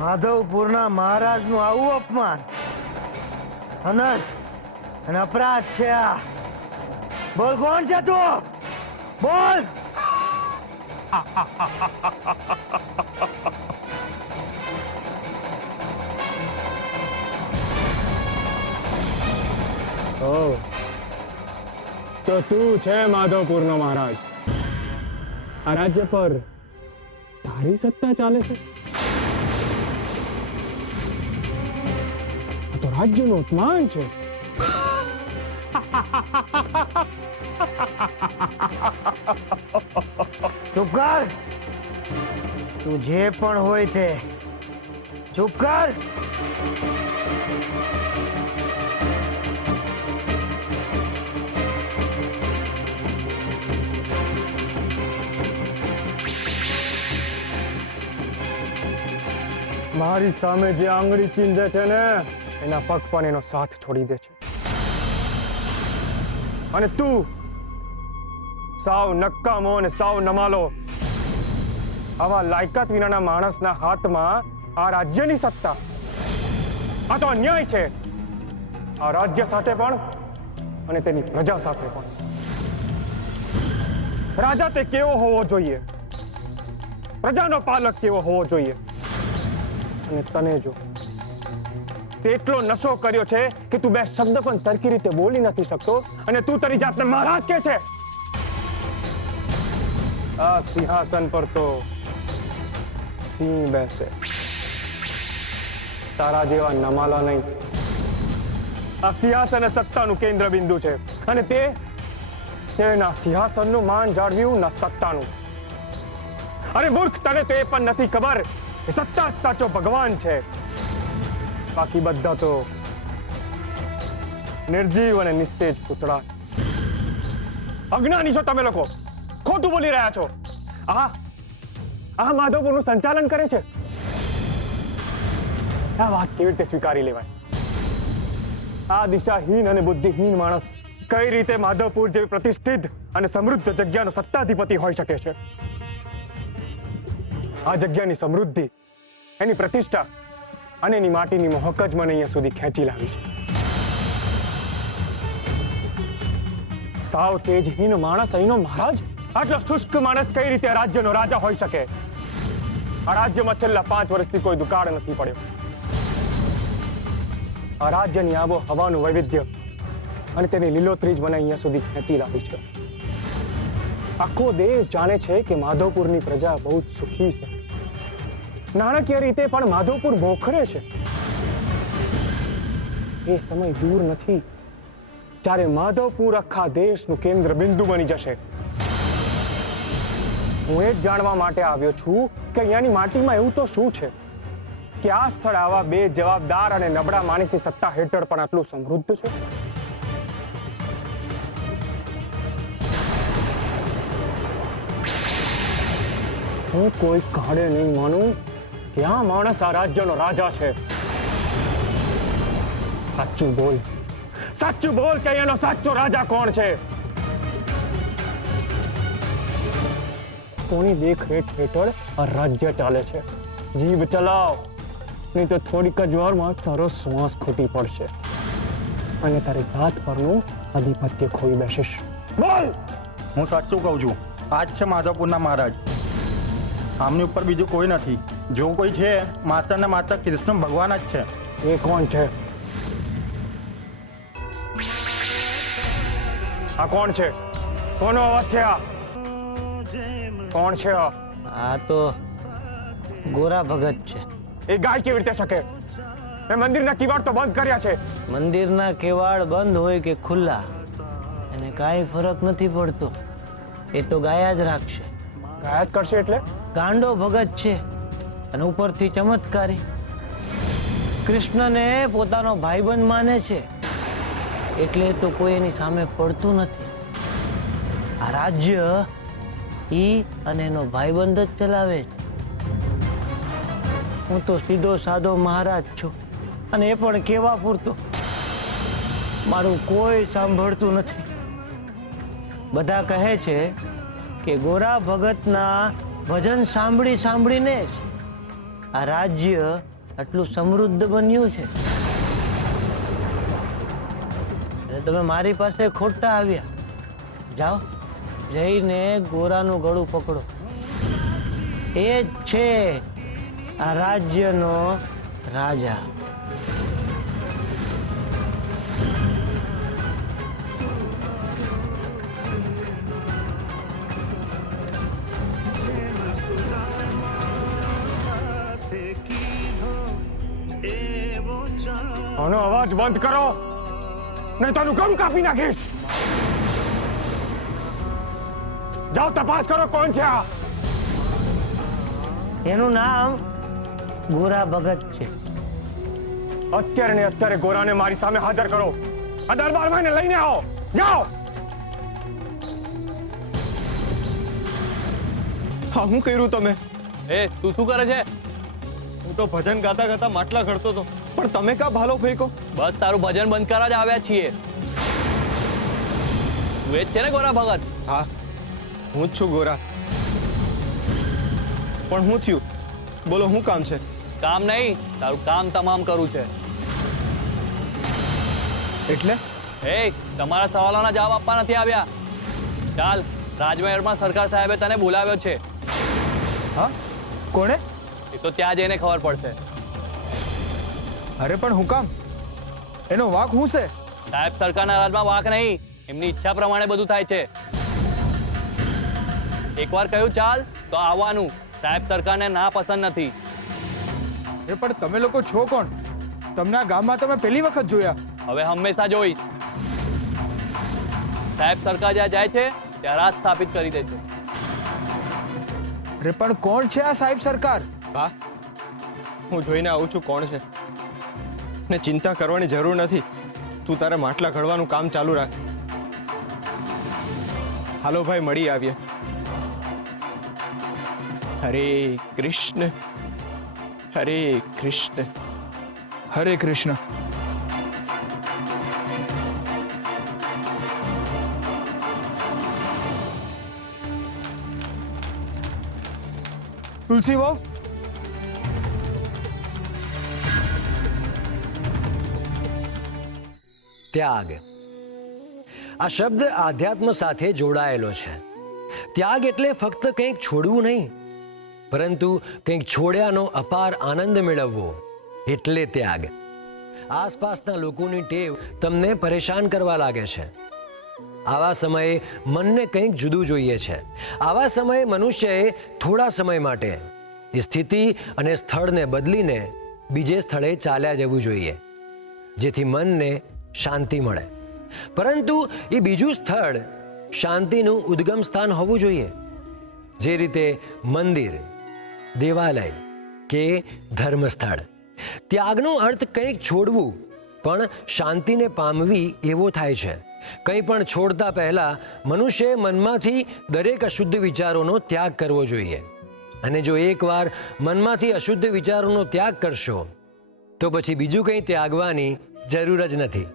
માધવપુરના મહારાજનું આવું અપમાન અનર્થ અને અપરાધ છે આ. બોલ કોણ છે તું? બોલ. તો તું છે માધવપુરનો મહારાજ. આ રાજ્ય પર તારી સત્તા ચાલે છે? આ તો રાજ્યનું અપમાન છે. ચૂપ કર. તું જે પણ હોય તે ચૂપ કર. મારી સામે જે આંગળી ચીંધે છે ને એના પગ પણ એનો સાથ છોડી દે છે. અને તું સાવ નક્કામો અને સાવ નમાલો. આવા લાયકાત વિનાના માણસના હાથમાં આ રાજ્યની સત્તા. આ તો અન્યાય છે. આ રાજ્ય સાથે પણ અને તેની પ્રજા સાથે પણ. રાજા તે કેવો હોવો જોઈએ, પ્રજાનો પાલક કેવો હોવો જોઈએ. અને તને જો તે એટલો નશો કર્યો છે કે તું બે શબ્દ પણ સરખી રીતે બોલી નથી શકતો અને તું તારી જાતને મહારાજ કે છે. આ સિંહાસન પર તો સિંહ બેસે, તારા જેવા નમાલા નહીં. આ સિંહાસન સત્તાનું કેન્દ્ર બિંદુ છે અને તેના સિંહાસનનું માન જાળવ્યું ના સત્તાનું. અરે મૂર્ખ, તને તો એ પણ નથી ખબર સત્તા જ સાચો ભગવાન છે. બાકી બધા તો નિર્જીવ અને નિસ્તેજ પૂતળા. અજ્ઞાની છો તમે લોકો, ખોટું બોલી રહ્યા છો. આ માધવપુરનું સંચાલન કરે છે. આ વાત કેવી રીતે સ્વીકારી લેવાય? આ દિશાહીન અને બુદ્ધિહીન માણસ કઈ રીતે માધવપુર જેવી પ્રતિષ્ઠિત અને સમૃદ્ધ જગ્યાનો સત્તાધિપતિ હોઈ શકે છે? આ જગ્યાની સમૃદ્ધિ, એની પ્રતિષ્ઠા અને એની માટીની મોહક જ મને અહીંયા સુધી ખેંચી લાવી છે. સાવ તેજહીન માણસ અહીંનો મહારાજ? આટલો શુષ્ક માણસ કઈ રીતે રાજ્યનો રાજા હોઈ શકે? આ રાજ્યમાં છેલ્લા 5 વર્ષથી કોઈ દુકાળ નથી પડ્યો. આ રાજ્યની આબો હવાનું વૈવિધ્ય અને તેની લીલોતરી જ મને અહીંયા સુધી ખેંચી લાવી છે. આખો દેશ જાણે છે કે માધવપુરની પ્રજા બહુ જ સુખી છે. નાણાકીય રીતે પણ માધવપુર મોખરે છે. એ સમય દૂર નથી જ્યારે માધવપુર આખા દેશનું કેન્દ્ર બિંદુ બની જશે. હું એ જ જાણવા માટે આવ્યો છું કે અહીંયાની માટીમાં એવું તો શું છે કે આ સ્થળ આવા બે જવાબદાર અને નબળા માણસની સત્તા હેઠળ પણ આટલું સમૃદ્ધ છે. હું કોઈ કાળે નહીં માનું કે આ માણસ આ રાજ્યનો રાજા છે. સાચું બોલ કે અહીંયાનો સાચો રાજા કોણ છે? કોની દેખરેખ હેઠળ આ રાજ્ય ચાલે છે? જીભ ચલાવ, નહીં તો થોડીક જ વારમાં તારો શ્વાસ ખૂટી પડશે અને તારી જાત પરનું આધિપત્ય ખોઈ બેસીશ. બોલ. હું સાચું કહું છું, આજ છે માધવપુરના મહારાજ. આમની ઉપર બીજું કોઈ નથી. જો કોઈ છે માત્ર ને માત્ર કૃષ્ણ ભગવાન જ છે. એ કોણ છે? આ કોણ છે? કોનો અવાજ છે આ? કોણ છે આ? આ તો ગોરા ભગત છે. એ ગાય કેવી રીતે શકે? મેં મંદિરના કિવાડ તો બંધ કર્યા છે. મંદિરના કેવાડ બંધ હોય કે ખુલ્લા એને કાંઈ ફરક નથી પડતો. એ તો ગાયા જ રાખશે. ગાય જ કરશે એટલે? ગાંડો ભગત છે અને ઉપરથી ચમત્કારી. કૃષ્ણને પોતાનો ભાઈબંધ માને છે એટલે તો કોઈ એની સામે પડતું નથી. આ રાજ્ય ઈ અને એનો ભાઈબંધ જ ચલાવે છે. હું તો સીધો સાદો મહારાજ છું અને એ પણ કેવા પૂરતો. મારું કોઈ સાંભળતું નથી. બધા કહે છે કે ગોરા ભગતના ભજન સાંભળીને જ આ રાજ્ય આટલું સમૃદ્ધ બન્યું છે. અને તમે મારી પાસે ખોટા આવ્યા. જાઓ, જઈને ગોરાનું ગળું પકડો. એ જ છે આ રાજ્યનો રાજા. આનો અવાજ બંધ કરો, નહીં તો આનું ગળું કાપી નાખીશ. જાઓ, તપાસ કરો કોણ છે આ. એનું નામ ગોરા ભગત છે. અત્યારે ને અત્યારે ગોરાને મારી સામે હાજર કરો. આ દરબારમાં એને લઈને આવો. જાઓ. હા, હું કર્યું તમે? એ તું શું કરે છે? હું તો ભજન ગાતા ગાતા માટલા ઘડતો હતો, પણ તમે કા ભાલો ફેંકો? બસ તારું ભજન બંધ કરવા જ આવ્યા છીએ. તું એ જ છે ને ગોરા ભગત? હા, હું જ છું ગોરા. પણ હું થયું? બોલો, શું કામ છે? કામ નહીં, તારું કામ તમામ કરવું છે. એટલે એ તમારા સવાલોના જવાબ આપવા નથી આવ્યા. ચાલ, રાજમહેલમાં સરકાર સાહેબે તને બોલાવ્યો છે. હા, કોણે? એ તો ત્યાં જઈને ખબર પડશે. અરે પણ હું કામ? એનો વાંક શું છે? સાહેબ સરકારના રાજમાં વાંક નહીં, એમની ઈચ્છા પ્રમાણે બધું થાય છે. એકવાર કહ્યું ચાલ તો આવવાનું. સાહેબ સરકારને ના પસંદ નથી. એ પણ તમે લોકો છો કોણ? તમને આ ગામમાં તમે પહેલી વખત જોયા. હવે હંમેશા જોઈશ. સાહેબ સરકાર જ્યાં જાય છે ત્યાં રાજ સ્થાપિત કરી દે છે. અરે પણ કોણ છે આ સાહેબ સરકાર? હા, હું જોઈને આવું છું કોણ છે. ને ચિંતા કરવાની જરૂર નથી. તું તારે માટલા ઘડવાનું કામ ચાલુ રાખ. હાલો ભાઈ, મળી આવીએ. હરે કૃષ્ણ, હરે કૃષ્ણ. હરે કૃષ્ણ. તુલસી વાવ. ત્યાગ. આ શબ્દ આધ્યાત્મ સાથે જોડાયેલો છે. ત્યાગ એટલે ફક્ત કંઈક છોડવું નહીં, પરંતુ કંઈક છોડ્યાનો અપાર આનંદ મેળવવો એટલે ત્યાગ. આસપાસના લોકોની ટેવ તમને પરેશાન કરવા લાગે છે. આવા સમયે મનને કંઈક જુદું જોઈએ છે. આવા સમયે મનુષ્યએ થોડા સમય માટે સ્થિતિ અને સ્થળને બદલીને બીજે સ્થળે ચાલ્યા જવું જોઈએ, જેથી મનને શાંતિ મળે. પરંતુ એ બીજું સ્થળ શાંતિનું ઉદ્ગમ સ્થાન હોવું જોઈએ. જે રીતે મંદિર, દેવાલય કે ધર્મસ્થળ. ત્યાગનો અર્થ કંઈક છોડવું પણ શાંતિને પામવી એવો થાય છે. કંઈ પણ છોડતા પહેલા મનુષ્યએ મનમાંથી દરેક અશુદ્ધ વિચારોનો ત્યાગ કરવો જોઈએ. અને જો એકવાર મનમાંથી અશુદ્ધ વિચારોનો ત્યાગ કરશો તો પછી બીજું કંઈ ત્યાગવાની જરૂર જ નથી.